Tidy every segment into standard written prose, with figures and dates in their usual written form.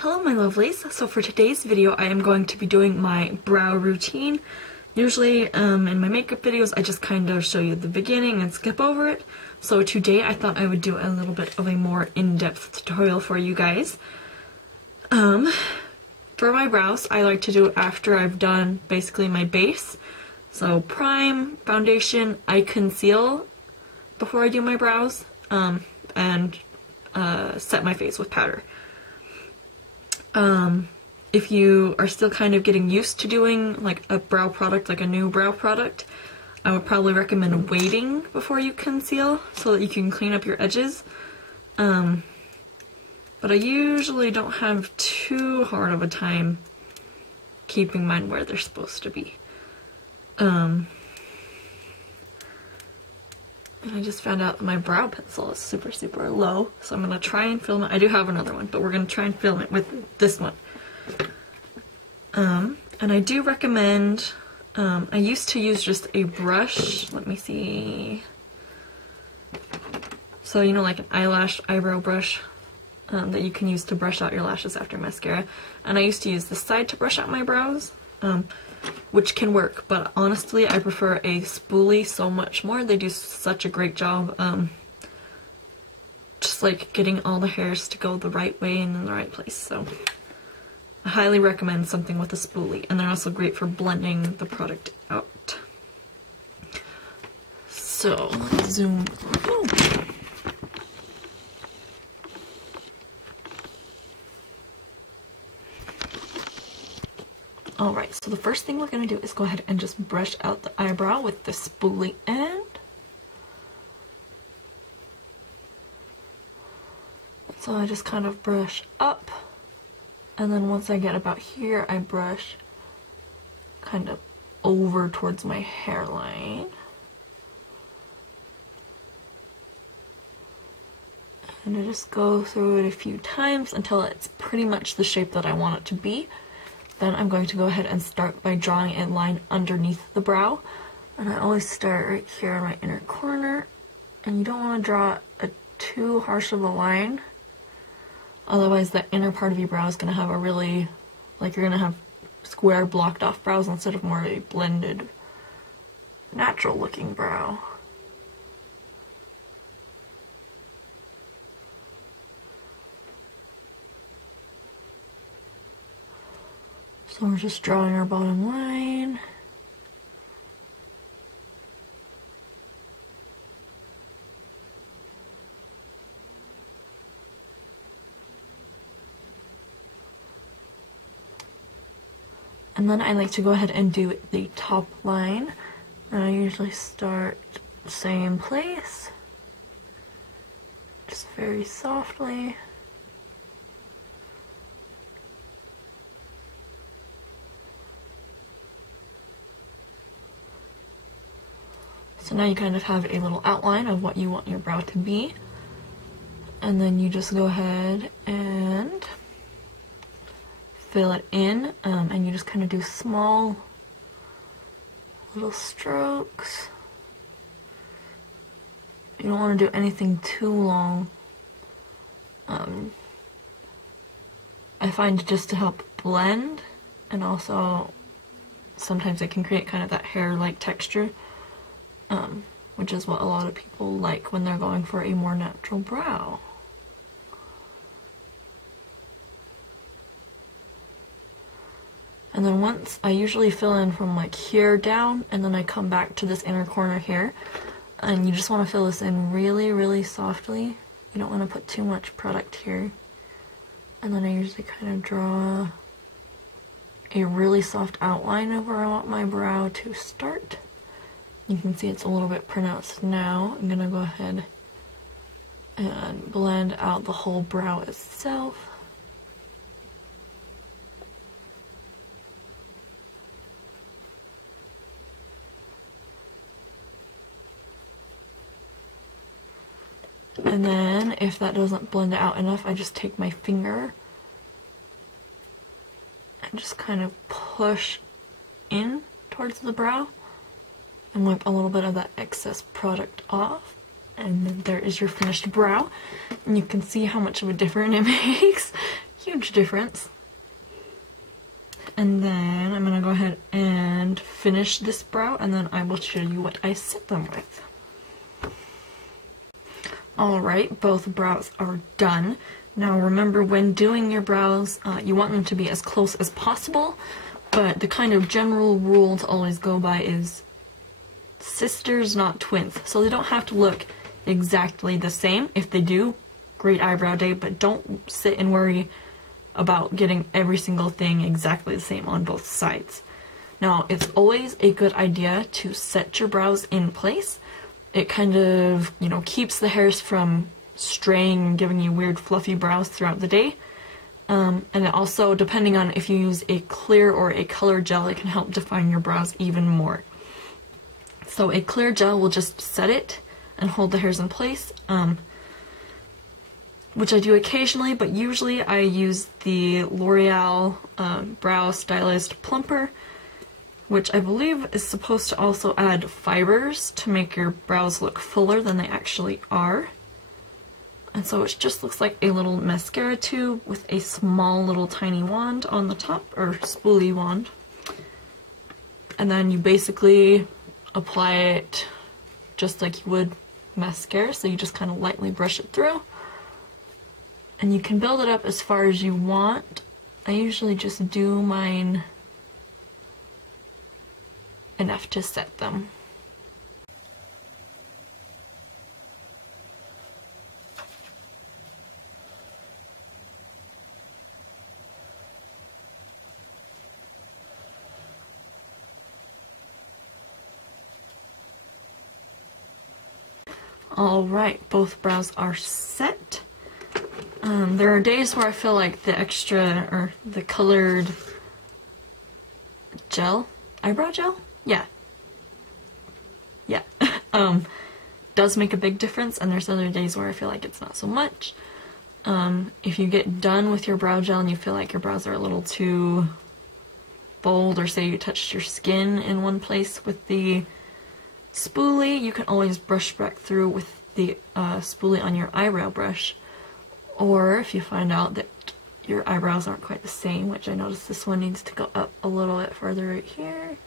Hello my lovelies, so for today's video I am going to be doing my brow routine. Usually in my makeup videos I just kind of show you the beginning and skip over it. So today I thought I would do a little bit of a more in-depth tutorial for you guys. For my brows I like to do it after I've done basically my base. So prime, foundation, I conceal before I do my brows, and set my face with powder. If you are still kind of getting used to doing like a brow product, like a new brow product, I would probably recommend waiting before you conceal so that you can clean up your edges. But I usually don't have too hard of a time keeping mine where they're supposed to be. And I just found out that my brow pencil is super low, so I'm going to try and film it. I do have another one, but we're going to try and film it with this one. And I do recommend, I used to use just a brush, let me see, so you know, like an eyebrow brush that you can use to brush out your lashes after mascara, and I used to use this side to brush out my brows, which can work, but honestly I prefer a spoolie so much more. They do such a great job just like getting all the hairs to go the right way and in the right place, so I highly recommend something with a spoolie, and they're also great for blending the product out. So let's zoom. Ooh. Alright, so the first thing we're going to do is go ahead and just brush out the eyebrow with the spoolie end. So I just kind of brush up, and then once I get about here, I brush kind of over towards my hairline. And I just go through it a few times until it's pretty much the shape that I want it to be. Then I'm going to go ahead and start by drawing a line underneath the brow. And I always start right here in my inner corner. And you don't want to draw too harsh of a line. Otherwise the inner part of your brow is going to have a really, like you're going to have square blocked off brows instead of more a blended, natural looking brow. So we're just drawing our bottom line. And then I like to go ahead and do the top line. And I usually start the same place, just very softly. So now you kind of have a little outline of what you want your brow to be. And then you just go ahead and fill it in, and you just kind of do small little strokes. You don't want to do anything too long. I find just to help blend, and also sometimes it can create kind of that hair-like texture. Which is what a lot of people like when they're going for a more natural brow. And then once, I usually fill in from like here down, and then I come back to this inner corner here. And you just want to fill this in really softly. You don't want to put too much product here. And then I usually kind of draw a really soft outline of where I want my brow to start. You can see it's a little bit pronounced now. I'm going to go ahead and blend out the whole brow itself. And then if that doesn't blend out enough, I just take my finger and just kind of push in towards the brow and wipe a little bit of that excess product off. And then there is your finished brow. And you can see how much of a difference it makes. huge difference. And then I'm gonna go ahead and finish this brow, and then I will show you what I set them with. Alright, both brows are done. Now remember, when doing your brows, you want them to be as close as possible, but the kind of general rule to always go by is sisters, not twins. So they don't have to look exactly the same. If they do, great eyebrow day, but don't sit and worry about getting every single thing exactly the same on both sides. Now, it's always a good idea to set your brows in place. It kind of, you know, keeps the hairs from straying and giving you weird fluffy brows throughout the day. And it also, depending on if you use a clear or a color gel, it can help define your brows even more. So a clear gel will just set it and hold the hairs in place, which I do occasionally, but usually I use the L'Oreal Brow Stylist Plumper, which I believe is supposed to also add fibers to make your brows look fuller than they actually are. And so it just looks like a little mascara tube with a small little tiny wand on the top, or spoolie wand. And then you basically apply it just like you would mascara, so you just kind of lightly brush it through. And you can build it up as far as you want. I usually just do mine enough to set them. Alright, both brows are set. There are days where I feel like the extra, or the colored gel, eyebrow gel? Yeah, does make a big difference, and there's other days where I feel like it's not so much. If you get done with your brow gel and you feel like your brows are a little too bold, or say you touched your skin in one place with the spoolie, you can always brush back through with the spoolie on your eyebrow brush. Or if you find out that your eyebrows aren't quite the same, which I noticed this one needs to go up a little bit further right here.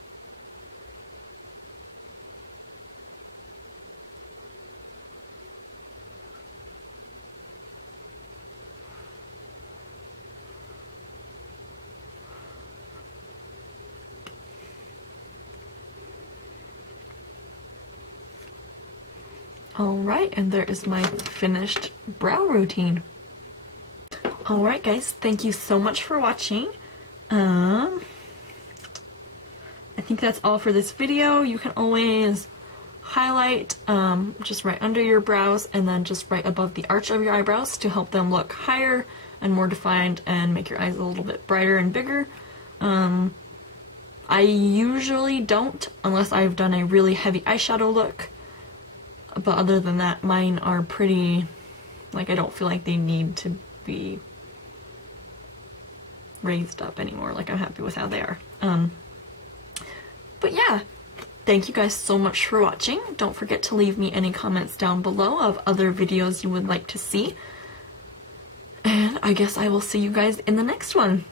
Alright, and there is my finished brow routine. Alright guys, thank you so much for watching. I think that's all for this video. You can always highlight just right under your brows and then just right above the arch of your eyebrows to help them look higher and more defined and make your eyes a little bit brighter and bigger. I usually don't, unless I've done a really heavy eyeshadow look. But other than that, mine are pretty, like, I don't feel like they need to be raised up anymore. Like, I'm happy with how they are. But yeah, thank you guys so much for watching. Don't forget to leave me any comments down below of other videos you would like to see. And I guess I will see you guys in the next one.